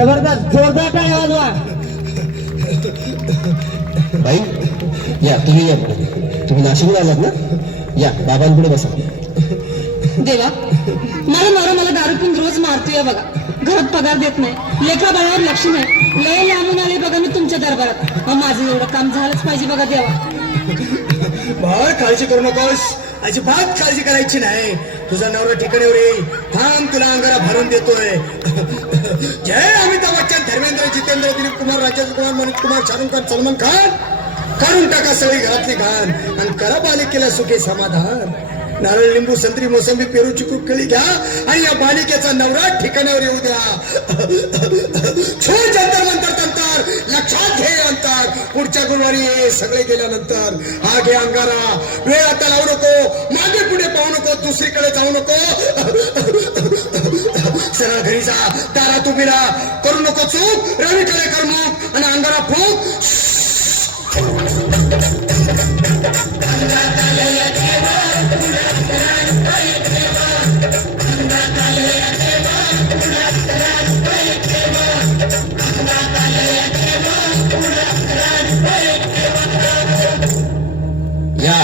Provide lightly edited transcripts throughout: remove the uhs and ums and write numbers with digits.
जबरदस्त जोरदार टाळ्या वाजवा. बाई या तुम्ही या पुढे. तुम्ही नाशिकला आलात ना? या बाबांपुढे बसा. देवा मला नवरा मला दारू पिऊन रोज मारतोय बघा. घरात पगार देत नाही, लेखा बाळावर लक्ष नाही. लय लांबून आले बघा मी तुमच्या दरबारात. माझं एवढं काम झालंच पाहिजे बघा देवा. बाळ काळजी करू नकोस, अजिबात काळजी करायची नाही. तुझा नवरा ठिकाणीवर येईल. थांब तुला अंगारा भरून देतोय. जय अमिताभ बच्चन, धर्मेंद्र, जितेंद्र, दिलीप कुमार, राजेंद्र कुमार, मनोज कुमार, शाहरुख खान, सलमान खान. काढून टाका सगळी घरातली घाण आणि करा बालिकेला सुखे समाधान. नारळ, लिंबू, संत्री, मोसंबी, पेरू, चिकू, केळी घ्या आणि या बालिकेचा नवरा ठिकाणावर येऊ द्या. छू जंतर मंतर तंतर, लक्षात घे अंतर. पुढच्या गुरुवारी हे सगळे गेल्यानंतर हा घे अंगारा. वेळ आता लावू नको, मागे पुढे पाहू नको, दुसरीकडे जाऊ नको. सरळ घरी जा, दारात उभी राहा. करू नको चूक, रवीकडे कर मग आणि अंगारा फूक. या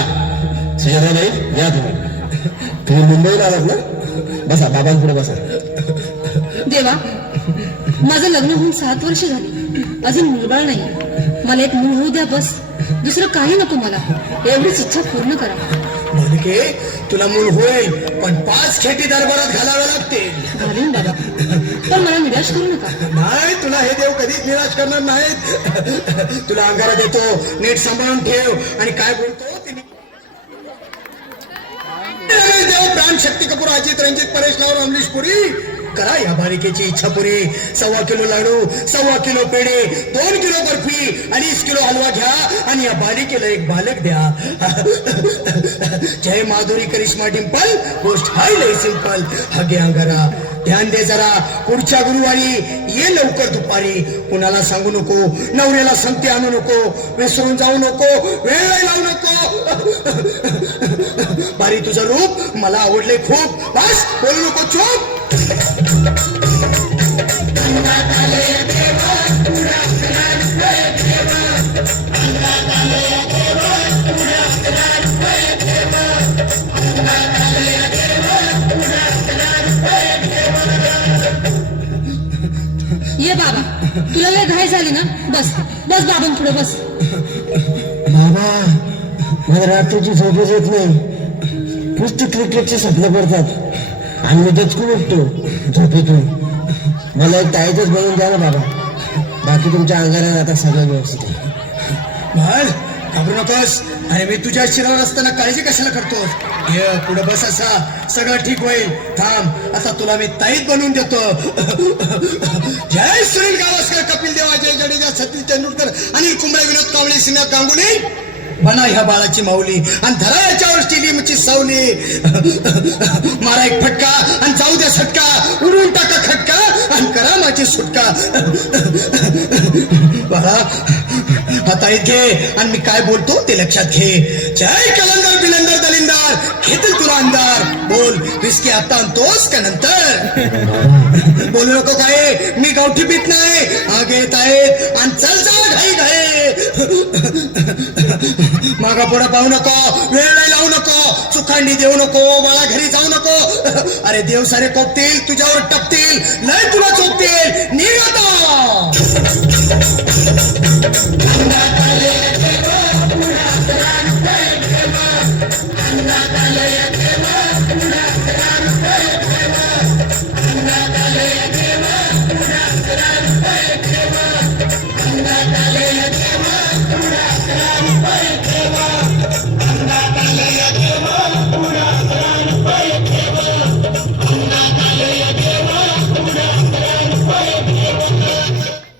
सुजाता नाही या तुम्ही मुंबईला आलात ना? बसा बाबांपुढे बसा. देवा माझं लग्न होऊन 7 वर्ष झाली, अजून मुलबाळ नाही. मला एक मूल होऊ द्या बस, दुसरं काही नको मला. एवढीच इच्छा पूर्ण करा. बालिके तुला मूल होईल, पण 5 खेटी दरबारात घालाव्या लागतील. घालीन बाबा, पण मला निराश करू नका. नाही, तुला हे देव कधीच निराश करणार नाहीत. तुला अंगारा देतो, नीट सांभाळून ठेव. आणि काय बोलतो ते देव. प्राण, शक्ती कपूर, अजित, रंजित, परेश लावर, अमरीश पुरी. करा या बालिकेची इच्छा पुरी. 1.25 किलो लाडू, 1.25 किलो पेढे, 2 किलो बर्फी, 2.5 किलो हलवा घ्या आणि या बालिकेला एक बालक द्या. जय माधुरी, करिश्मा, डिंपल. गोष्ट हाय लय सिंपल. हा घे अंगारा, ध्यान दे जरा. पुढच्या गुरुवारी ये लवकर दुपारी. कुणाला सांगू नको, नवऱ्याला संगती आणू नको, विसरून जाऊ नको, वेळ लावू नको. बारी तुझं रूप मला आवडले खूप. बस बोलू नको, चूप. ये बाबा, तुला लय घाई झाली ना? बस बस बाबांपुढे बस. बाबा मला रात्रीची झोपच येत नाही. नुसती क्रिकेटचे स्वप्न पडतात आणि मी दचकून उठतो झोपेतून. मला एक ताईतच बनवून द्या ना बाबा. बाकी तुमच्या अंगारात आता सगळं व्यवस्थित आहे. बाळ घाबरू नकोस. अरे मी तुझ्या शिरावर असताना काळजी कशाला करतोस? ये पुढे बस, असा सगळं ठीक होईल. थांब, आता तुला मी ताईत बनवून देतो. जय सुनील गावस्कर, कपिल देव, अजय जडेजा, सचिन तेंडुलकर, अनिल कुंबळे, विनोद कांबळे, सिन्हा, गांगुली. बना ह्या बाळाची माऊली आणि धरा याच्यावर स्टेडियमची सावली. मारा एक फटका आणि जाऊ द्या सटका. उडून टाका खटका आणि करा माझी सुटका. बाळा आता घे आणि मी काय बोलतो ते लक्षात घे. जय कलंदर, बिलंदर, दलिंदार, घेतील तुला अंधार. बोल, विस्की आता आणतोस का नंतर? बोलू नको काय, मी गावठी पीत नाही. आगे येत आहेत आणि चल जा घाई घाई. मागा पुढे पाहू नको, वेळ नाही लावू नको, चुखांडी देऊ नको, बाळा घरी जाऊ नको. अरे देव सारे कोपतील, तुझ्यावर टपतील, लय तुला चोपतील. निघ आता.